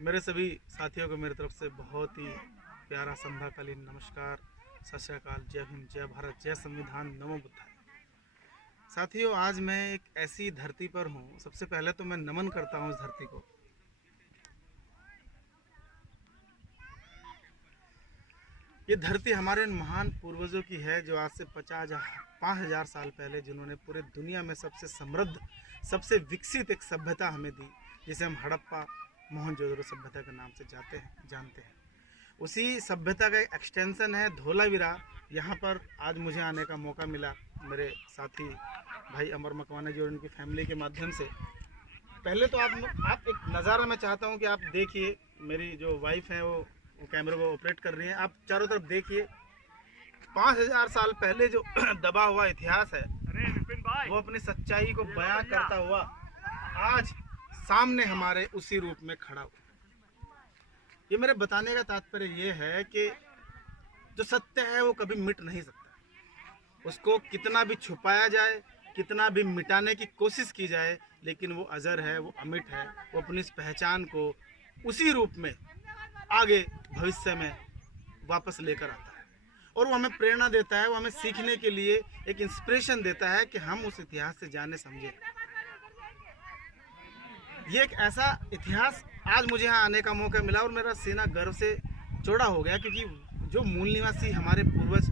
मेरे सभी साथियों को मेरी तरफ से बहुत ही प्यारा संध्याकालीन नमस्कार, सत श्री अकाल, जय हिंद, जय भारत, जय संविधान, नमो बुद्धाय। साथियों, आज मैं एक ऐसी धरती पर हूँ। सबसे पहले तो मैं नमन करता हूँ इस धरती को। ये धरती हमारे महान पूर्वजों की है, जो आज से 5,000 साल पहले जिन्होंने पूरे दुनिया में सबसे समृद्ध, सबसे विकसित एक सभ्यता हमें दी, जिसे हम हड़प्पा मोहनजोदड़ो सभ्यता के नाम से जानते हैं। उसी सभ्यता का एक एक्सटेंशन है धोलावीरा। यहाँ पर आज मुझे आने का मौका मिला मेरे साथी भाई अमर मकवाना जी और उनकी फैमिली के माध्यम से। पहले तो आप एक नज़ारा मैं चाहता हूँ कि आप देखिए। मेरी जो वाइफ है वो कैमरे को ऑपरेट कर रही हैं। आप चारों तरफ देखिए। 5,000 साल पहले जो दबा हुआ इतिहास है वो अपनी सच्चाई को बयां करता हुआ आज सामने हमारे उसी रूप में खड़ा हुआ। ये मेरे बताने का तात्पर्य ये है कि जो सत्य है वो कभी मिट नहीं सकता। उसको कितना भी छुपाया जाए, कितना भी मिटाने की कोशिश की जाए, लेकिन वो अजर है, वो अमिट है। वो अपनी इस पहचान को उसी रूप में आगे भविष्य में वापस लेकर आता है और वो हमें प्रेरणा देता है। वो हमें सीखने के लिए एक इंस्पिरेशन देता है कि हम उस इतिहास से जाने समझे। ये एक ऐसा इतिहास आज मुझे यहाँ आने का मौका मिला और मेरा सीना गर्व से चौड़ा हो गया, क्योंकि जो मूल निवासी हमारे पूर्वज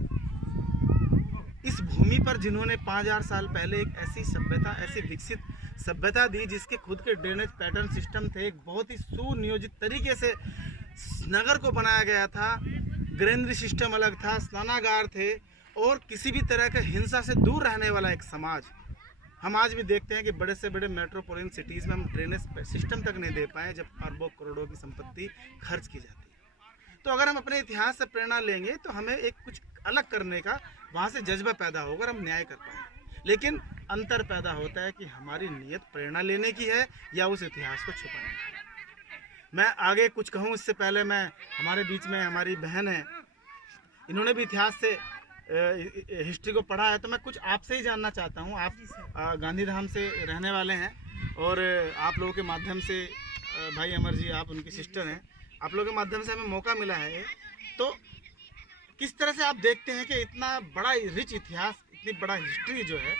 इस भूमि पर जिन्होंने 5,000 साल पहले एक ऐसी सभ्यता, ऐसी विकसित सभ्यता दी जिसके खुद के ड्रेनेज पैटर्न सिस्टम थे, एक बहुत ही सुनियोजित तरीके से नगर को बनाया गया था, ग्रेनरी सिस्टम अलग था, स्नानागार थे और किसी भी तरह के हिंसा से दूर रहने वाला एक समाज। हम आज भी देखते हैं कि बड़े से बड़े मेट्रोपोलिटन सिटीज़ में हम ड्रेनेज सिस्टम तक नहीं दे पाए, जब अरबों करोड़ों की संपत्ति खर्च की जाती है। तो अगर हम अपने इतिहास से प्रेरणा लेंगे तो हमें एक कुछ अलग करने का वहाँ से जज्बा पैदा होगा और हम न्याय कर पाएंगे। लेकिन अंतर पैदा होता है कि हमारी नीयत प्रेरणा लेने की है या उस इतिहास को छुपाने की। मैं आगे कुछ कहूँ इससे पहले मैं हमारे बीच में हमारी बहन है, इन्होंने भी इतिहास से हिस्ट्री को पढ़ा है, तो मैं कुछ आपसे ही जानना चाहता हूँ। आप गांधीधाम से रहने वाले हैं और आप लोगों के माध्यम से भाई अमर जी, आप उनकी सिस्टर हैं, आप लोगों के माध्यम से हमें मौका मिला है। तो किस तरह से आप देखते हैं कि इतना बड़ा रिच इतिहास, इतनी बड़ा हिस्ट्री जो है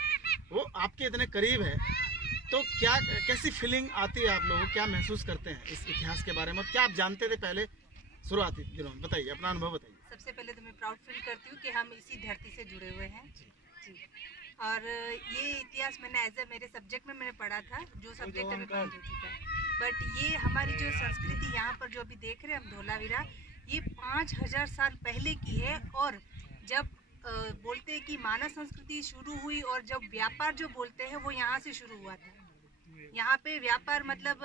वो आपके इतने करीब है, तो क्या कैसी फीलिंग आती है आप लोगों को? क्या महसूस करते हैं इस इतिहास के बारे में? और क्या आप जानते थे पहले शुरुआती दिनों में? बताइए, अपना अनुभव बताइए। सबसे पहले तो मैं प्राउड फील करती हूँ कि हम इसी धरती से जुड़े हुए हैं जी। और ये इतिहास मैंने एज ए मेरे सब्जेक्ट में मैंने पढ़ा था, जो सब्जेक्ट अभी बंद हो चुका है। बट ये हमारी जो संस्कृति यहाँ पर जो अभी देख रहे हैं हम धोलावीरा, ये 5,000 साल पहले की है। और जब बोलते हैं कि मानव संस्कृति शुरू हुई और जब व्यापार जो बोलते हैं वो यहाँ से शुरू हुआ था। यहाँ पे व्यापार मतलब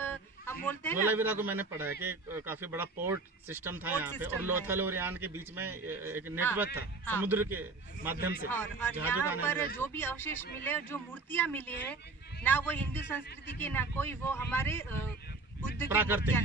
हम बोलते हैं धोलावीरा को मैंने पढ़ा है कि काफी बड़ा पोर्ट सिस्टम था यहाँ पे, और लोथल और यान के बीच में एक नेटवर्क था समुद्र के माध्यम से। और यहाँ पर जो भी अवशेष मिले, जो मूर्तियाँ मिली है, ना वो हिंदू संस्कृति के ना कोई, वो हमारे बुद्ध की प्राकृतिक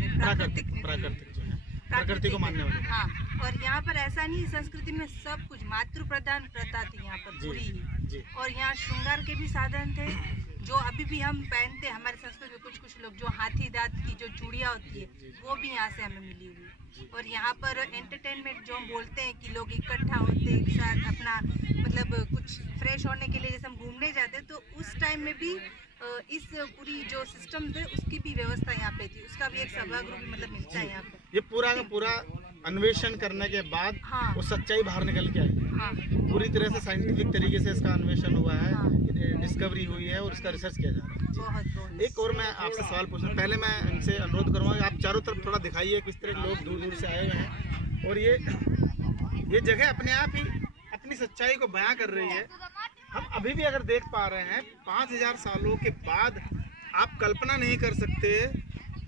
जो है, प्रकृति को मानने वाले। हाँ, और यहाँ पर ऐसा नहीं, संस्कृति में सब कुछ मातृ प्रधान प्रथा थी यहाँ पर पूरी ही। और यहाँ श्रृंगार के भी साधन थे जो अभी भी हम पहनते हैं। हमारे संस्कृति में कुछ लोग जो हाथी दांत की जो चूड़ियाँ होती है वो भी यहाँ से हमें मिली हुई। और यहाँ पर एंटरटेनमेंट जो हम बोलते हैं कि लोग इकट्ठा होते एक साथ अपना मतलब कुछ फ्रेश होने के लिए, जैसे हम घूमने जाते हैं तो उस टाइम में भी इस पूरी जो सिस्टम थे उसकी भी व्यवस्था यहाँ पे थी, उसका भी एक सभागृह मतलब मिलता है यहाँ पे। ये पूरा का पूरा अन्वेषण करने के बाद वो सच्चाई बाहर निकल के आई। पूरी तरह से साइंटिफिक तरीके से इसका अन्वेषण हुआ है, डिस्कवरी हुई है और इसका रिसर्च किया जा रहा है। एक और मैं आपसे सवाल पूछना, पहले मैं इनसे अनुरोध करूँगा कि आप चारों तरफ थोड़ा दिखाइए किस तरह के लोग दूर दूर से आए हुए हैं और ये जगह अपने आप ही अपनी सच्चाई को बयां कर रही है। हम अभी भी अगर देख पा रहे हैं 5,000 सालों के बाद, आप कल्पना नहीं कर सकते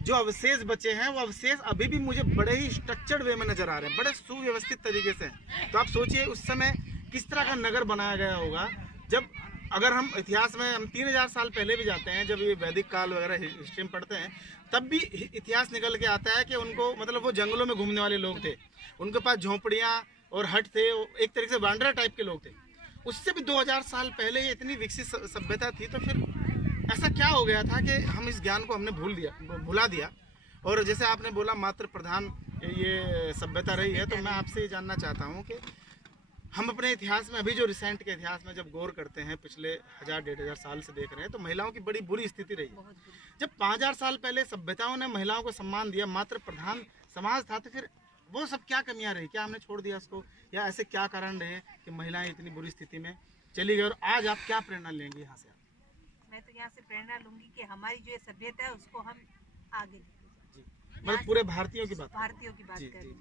जो अवशेष बचे हैं, वो अवशेष अभी भी मुझे बड़े ही स्ट्रक्चर्ड वे में नजर आ रहे हैं, बड़े सुव्यवस्थित तरीके से। तो आप सोचिए उस समय किस तरह का नगर बनाया गया होगा। जब अगर हम इतिहास में हम 3,000 साल पहले भी जाते हैं, जब ये वैदिक काल वगैरह हिस्ट्री में पढ़ते हैं, तब भी इतिहास निकल के आता है कि उनको मतलब वो जंगलों में घूमने वाले लोग थे, उनके पास झोंपड़ियाँ और हट थे, एक तरीके से वांडरर टाइप के लोग थे। उससे भी 2,000 साल पहले ये इतनी विकसित सभ्यता थी। तो फिर ऐसा क्या हो गया था कि हम इस ज्ञान को हमने भुला दिया और जैसे आपने बोला मातृ प्रधान ये सभ्यता रही है, तो मैं आपसे ये जानना चाहता हूँ कि हम अपने इतिहास में अभी जो रिसेंट के इतिहास में जब गौर करते हैं, पिछले 1000-1500 साल से देख रहे हैं, तो महिलाओं की बड़ी बुरी स्थिति रही है। बहुत बुरी। जब 5000 साल पहले सभ्यताओं ने महिलाओं को सम्मान दिया, मातृ प्रधान समाज था, तो फिर वो सब क्या कमियां रही? क्या हमने छोड़ दिया उसको, या ऐसे क्या कारण रहे कि महिलाएं इतनी बुरी स्थिति में चली गई? और आज आप क्या प्रेरणा लेंगे यहाँ से? मैं तो यहाँ से प्रेरणा लूंगी कि हमारी जो ये सभ्यता है उसको हम आगे लेके जाएं। जी, मतलब पूरे भारतीयों की बात भारतीयों की बात जी, करें। जी।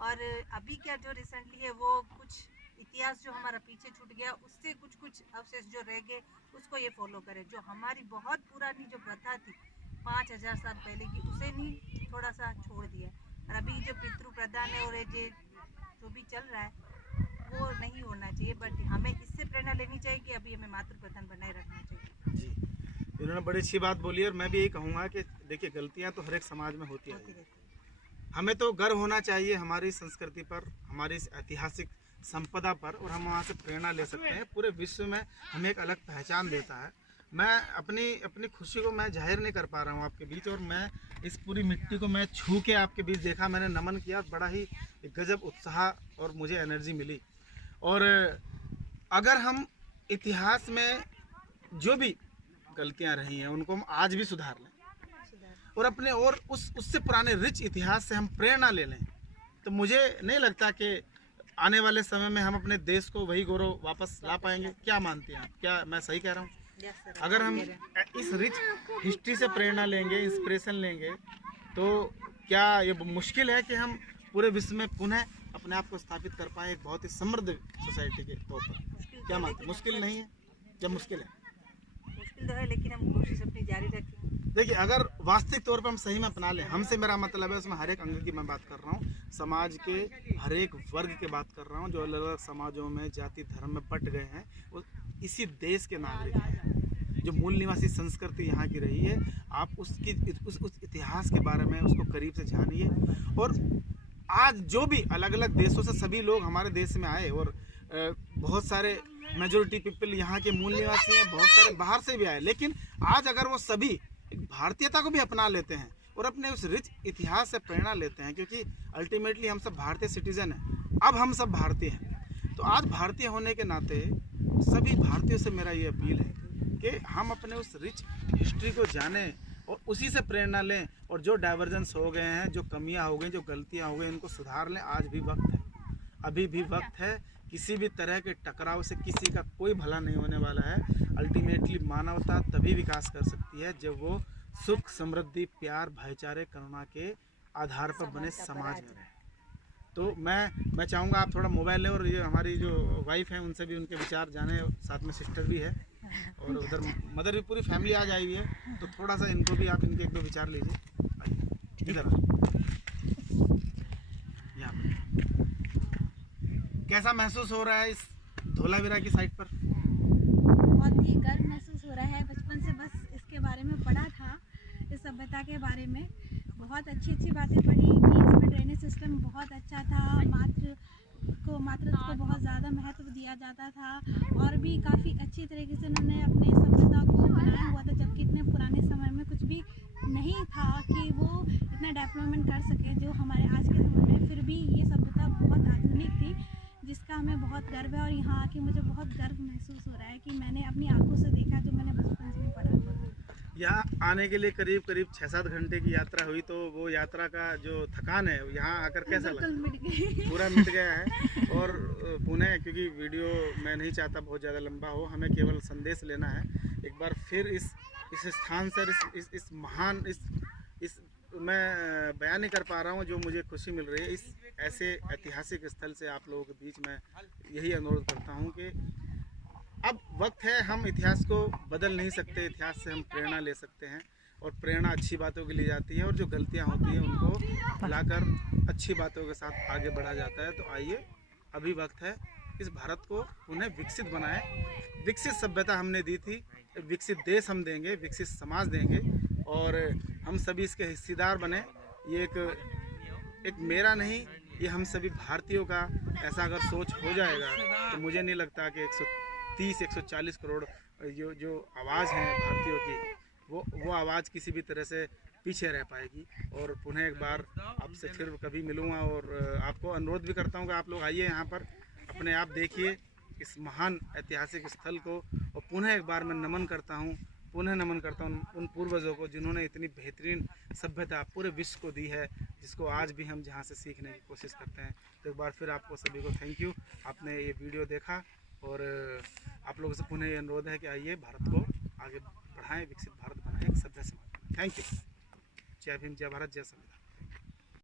और अभी क्या जो रिसेंटली है वो कुछ इतिहास जो हमारा पीछे छूट गया, उससे कुछ अवशेष जो रह गए उसको ये फॉलो करें। जो हमारी बहुत पुरानी जो प्रथा थी 5000 साल पहले की, उसे नहीं थोड़ा सा छोड़ दिया। और अभी जो पितृ प्रधान है और ये जो भी चल रहा है वो नहीं होना चाहिए, बट हमें इससे प्रेरणा लेनी चाहिए कि अभी हमें मातृ प्रधान बनाए रखना चाहिए। जी, इन्होंने बड़ी अच्छी बात बोली, और मैं भी यही कहूँगा कि देखिए, गलतियाँ तो हर एक समाज में होती होती हैं। रहती है। हमें तो गर्व होना चाहिए हमारी संस्कृति पर, हमारी इस ऐतिहासिक संपदा पर, और हम वहाँ से प्रेरणा ले सकते हैं। पूरे विश्व में हमें एक अलग पहचान देता है। मैं अपनी खुशी को मैं जाहिर नहीं कर पा रहा हूँ आपके बीच, और मैं इस पूरी मिट्टी को मैं छू के आपके बीच देखा, मैंने नमन किया, बड़ा ही गजब उत्साह और मुझे एनर्जी मिली। और अगर हम इतिहास में जो भी गलतियाँ रही हैं उनको हम आज भी सुधार लें, और अपने और उससे पुराने रिच इतिहास से हम प्रेरणा ले लें, तो मुझे नहीं लगता कि आने वाले समय में हम अपने देश को वही गौरव वापस ला पाएंगे। क्या मानती हैं आप? क्या मैं सही कह रहा हूँ? अगर हम इस रिच हिस्ट्री से प्रेरणा लेंगे, इंस्पिरेशन लेंगे, तो क्या ये मुश्किल है कि हम पूरे विश्व में पुनः अपने आप को स्थापित कर पाएँ एक बहुत ही समृद्ध सोसाइटी के तौर पर? क्या मानते हैं? मुश्किल नहीं है? जब मुश्किल है, मुश्किल तो है, लेकिन हम कोशिश अपनी जारी रखें। देखिए, अगर वास्तविक तौर पर हम सही में अपना लें, हमसे मेरा मतलब है उसमें हर एक अंग की मैं बात कर रहा हूँ, समाज के हर एक वर्ग की बात कर रहा हूँ, जो अलग अलग समाजों में जाति धर्म में बट गए हैं, वो इसी देश के नागरिक हैं। जो मूल निवासी संस्कृति यहाँ की रही है, आप उस इतिहास के बारे में उसको करीब से जानिए। और आज जो भी अलग अलग देशों से सभी लोग हमारे देश में आए, और बहुत सारे मेजोरिटी पीपल यहाँ के मूल निवासी हैं, बहुत सारे बाहर से भी आए, लेकिन आज अगर वो सभी एक भारतीयता को भी अपना लेते हैं और अपने उस रिच इतिहास से प्रेरणा लेते हैं, क्योंकि अल्टीमेटली हम सब भारतीय सिटीजन हैं, अब हम सब भारतीय हैं, तो आज भारतीय होने के नाते सभी भारतीयों से मेरा ये अपील है कि हम अपने उस रिच हिस्ट्री को जानें और उसी से प्रेरणा लें, और जो डाइवर्जेंस हो गए हैं, जो कमियां हो गई, जो गलतियां हो गई, इनको सुधार लें। आज भी वक्त है, अभी भी वक्त है। किसी भी तरह के टकराव से किसी का कोई भला नहीं होने वाला है। अल्टीमेटली मानवता तभी विकास कर सकती है जब वो सुख, समृद्धि, प्यार, भाईचारे, करुणा के आधार पर बने समाज में रहे। तो मैं चाहूँगा आप थोड़ा मोबाइल लें, और ये हमारी जो वाइफ हैं उनसे भी उनके विचार जाने, साथ में सिस्टर भी है, और उधर मदर भी, पूरी फैमिली आज आई हुई है, तो थोड़ा सा इनको भी आप इनके एक दो विचार लीजिए। आइए इधर यहाँ पर। कैसा महसूस हो रहा है इस धोलावीरा की साइड पर? बहुत ही गर्व महसूस हो रहा है। बचपन से बस इसके बारे में पढ़ा था, इस सभ्यता के बारे में बहुत अच्छी बातें पढ़ी कि इसमें ड्रेनेज सिस्टम बहुत अच्छा था, मातृत्व को बहुत ज़्यादा महत्व दिया जाता था, और भी काफ़ी अच्छी तरीके से उन्होंने अपने सभ्यता को बनाया हुआ था, जबकि इतने पुराने समय में कुछ भी नहीं था कि वो इतना डेवलपमेंट कर सके जो हमारे आज के समय में। फिर भी ये सभ्यता बहुत आधुनिक थी, जिसका हमें बहुत गर्व है। और यहाँ आके मुझे बहुत गर्व महसूस हो रहा है कि मैंने अपनी आंखों से देखा जो मैंने बचपन से भी पढ़ा। यहाँ आने के लिए करीब 6-7 घंटे की यात्रा हुई, तो वो यात्रा का जो थकान है यहाँ आकर कैसा लगा? पूरा मिट गया है। और पुणे, क्योंकि वीडियो मैं नहीं चाहता बहुत ज़्यादा लंबा हो, हमें केवल संदेश लेना है। एक बार फिर इस स्थान से, इस महान, इस मैं बयान नहीं कर पा रहा हूँ जो मुझे खुशी मिल रही है। इस ऐसे ऐतिहासिक स्थल से आप लोगों के बीच में यही अनुरोध करता हूँ कि अब वक्त है, हम इतिहास को बदल नहीं सकते, इतिहास से हम प्रेरणा ले सकते हैं, और प्रेरणा अच्छी बातों के लिए जाती है, और जो गलतियाँ होती हैं उनको लाकर अच्छी बातों के साथ आगे बढ़ा जाता है। तो आइए, अभी वक्त है, इस भारत को उन्हें विकसित बनाएं। विकसित सभ्यता हमने दी थी, विकसित देश हम देंगे, विकसित समाज देंगे, और हम सभी इसके हिस्सेदार बने। ये एक मेरा नहीं, ये हम सभी भारतीयों का ऐसा अगर सोच हो जाएगा, तो मुझे नहीं लगता कि 130-140 करोड़ जो आवाज़ हैं भारतीयों की, वो आवाज़ किसी भी तरह से पीछे रह पाएगी। और पुनः एक बार आपसे फिर कभी मिलूँगा और आपको अनुरोध भी करता हूँ कि आप लोग आइए यहाँ पर, अपने आप देखिए इस महान ऐतिहासिक स्थल को। और पुनः एक बार मैं नमन करता हूँ उन पूर्वजों को जिन्होंने इतनी बेहतरीन सभ्यता पूरे विश्व को दी है, जिसको आज भी हम जहाँ से सीखने की कोशिश करते हैं। तो एक बार फिर आपको सभी को थैंक यू, आपने ये वीडियो देखा। और आप लोगों से पुनः ये अनुरोध है कि आइए, भारत को आगे बढ़ाएं, विकसित भारत बनाएं, एक सभ्य समाज। Thank you. जय भीम, जय भारत, जय संविधान।